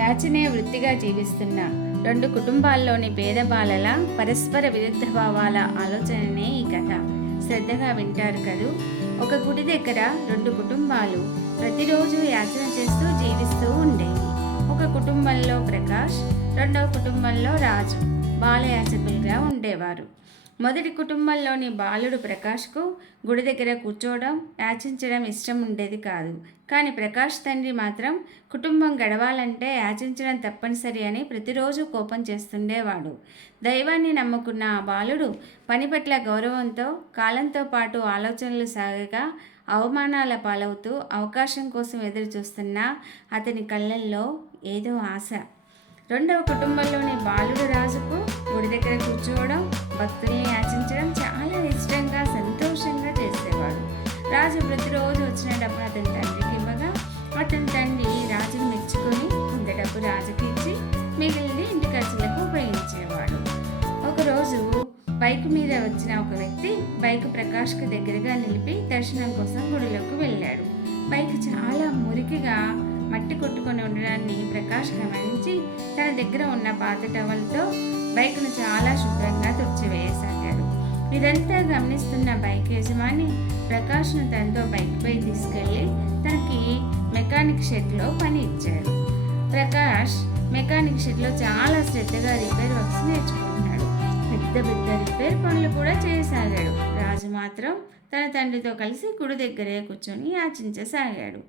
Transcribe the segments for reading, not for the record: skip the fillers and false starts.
యాచనే వృత్తిగా జీవిస్తున్న రెండు కుటుంబాల్లోని పేద బాలల పరస్పర విరుద్ధ భావాల ఆలోచననే ఈ కథ. శ్రద్ధగా వింటారు కదూ. ఒక గుడి దగ్గర రెండు కుటుంబాలు ప్రతిరోజు యాచన చేస్తూ జీవిస్తూ ఉండేవి. ఒక కుటుంబంలో ప్రకాష్, రెండవ కుటుంబంలో రాజు బాలయాచకులుగా ఉండేవారు. మొదటి కుటుంబంలోని బాలుడు ప్రకాష్కు గుడి దగ్గర కూర్చోవడం, యాచించడం ఇష్టం ఉండేది కాదు. కానీ ప్రకాష్ తండ్రి మాత్రం కుటుంబం గడవాలంటే యాచించడం తప్పనిసరి అని ప్రతిరోజు కోపం చేస్తుండేవాడు. దైవాన్ని నమ్ముకున్న ఆ బాలుడు పని పట్ల గౌరవంతో కాలంతో పాటు ఆలోచనలు సాగగా అవమానాల పాలవుతూ అవకాశం కోసం ఎదురు చూస్తున్న అతని కళ్ళల్లో ఏదో ఆశ. రెండవ కుటుంబంలోని బాలుడు రాజుకు గుడి దగ్గర కూర్చోవడం, భక్తుల్ని యాచించడం చాలా ఇష్టంగా సంతోషంగా చేసేవాడు. రాజు ప్రతిరోజు వచ్చిన డబ్బును అతని తండ్రికి ఇవ్వగా అతని తండ్రి రాజును మెచ్చుకొని కొంత డబ్బు రాజుకి ఇచ్చి మిగిలిన ఇంటి ఖర్చులకు ఉపయోగించేవాడు. ఒకరోజు బైక్ మీద వచ్చిన ఒక వ్యక్తి బైక్ ప్రకాష్కి దగ్గరగా నిలిపి దర్శనం కోసం గుడిలోకి వెళ్ళాడు. బైక్ చాలా మురికిగా మట్టి కొట్టుకొని ఉండడాన్ని ప్రకాష్ గమనించి తన దగ్గర ఉన్న పాత టవల్తో బైక్ను చాలా శుభ్రంగా తుడిచివేయసాగాడు. ఇదంతా గమనిస్తున్న బైక్ యజమాని ప్రకాష్ను తనతో బైక్పై తీసుకెళ్లి తనకి మెకానిక్ షెడ్లో పని ఇచ్చాడు. ప్రకాష్ మెకానిక్ షెడ్లో చాలా శ్రద్ధగా రిపేర్ వర్క్స్ నేర్చుకుంటున్నాడు. పెద్ద పెద్ద రిపేర్ పనులు కూడా చేయసాగాడు. రాజు మాత్రం తన తండ్రితో కలిసి గుడి దగ్గరే కూర్చొని యాచించసాగాడు.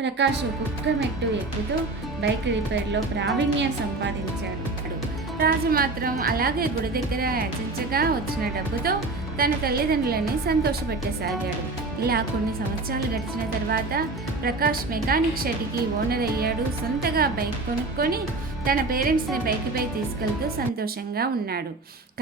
ప్రకాష్ కుక్క మెట్టు ఎక్కుతూ బైక్ రిపేర్లో ప్రావీణ్యం సంపాదించాడు. రాజు మాత్రం అలాగే గుడి దగ్గర యాచించగా వచ్చిన డబ్బుతో తన తల్లిదండ్రులని సంతోషపెట్టసాగాడు. ఇలా కొన్ని సంవత్సరాలు గడిచిన తర్వాత ప్రకాష్ మెకానిక్ షెడ్కి ఓనర్ అయ్యాడు. సొంతగా బైక్ కొనుక్కొని తన పేరెంట్స్ని బైక్పై తీసుకెళ్తూ సంతోషంగా ఉన్నాడు.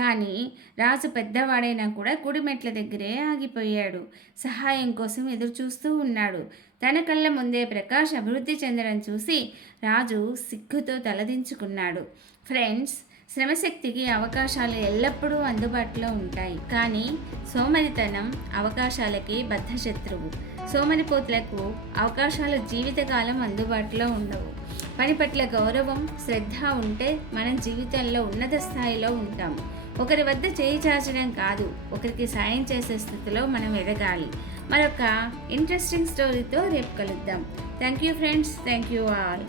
కానీ రాజు పెద్దవాడైనా కూడా గుడి మెట్ల దగ్గరే ఆగిపోయాడు. సహాయం కోసం ఎదురు చూస్తూ ఉన్నాడు. తన కళ్ళ ముందే ప్రకాష్ అభివృద్ధి చెందడం చూసి రాజు సిగ్గుతో తలదించుకున్నాడు. ఫ్రెండ్స్, శ్రమశక్తికి అవకాశాలు ఎల్లప్పుడూ అందుబాటులో ఉంటాయి. కానీ సోమరితనం అవకాశాలకి బద్ధశత్రువు. సోమరిపోతులకు అవకాశాలు జీవితకాలం అందుబాటులో ఉండవు. పని పట్ల గౌరవం, శ్రద్ధ ఉంటే మనం జీవితంలో ఉన్నత స్థాయిలో ఉంటాం. ఒకరి వద్ద చేయి చాచడం కాదు, ఒకరికి సాయం చేసే స్థితిలో మనం ఎదగాలి. మరొక ఇంట్రెస్టింగ్ స్టోరీతో రేపు కలుద్దాం. Thank you friends. Thank you all.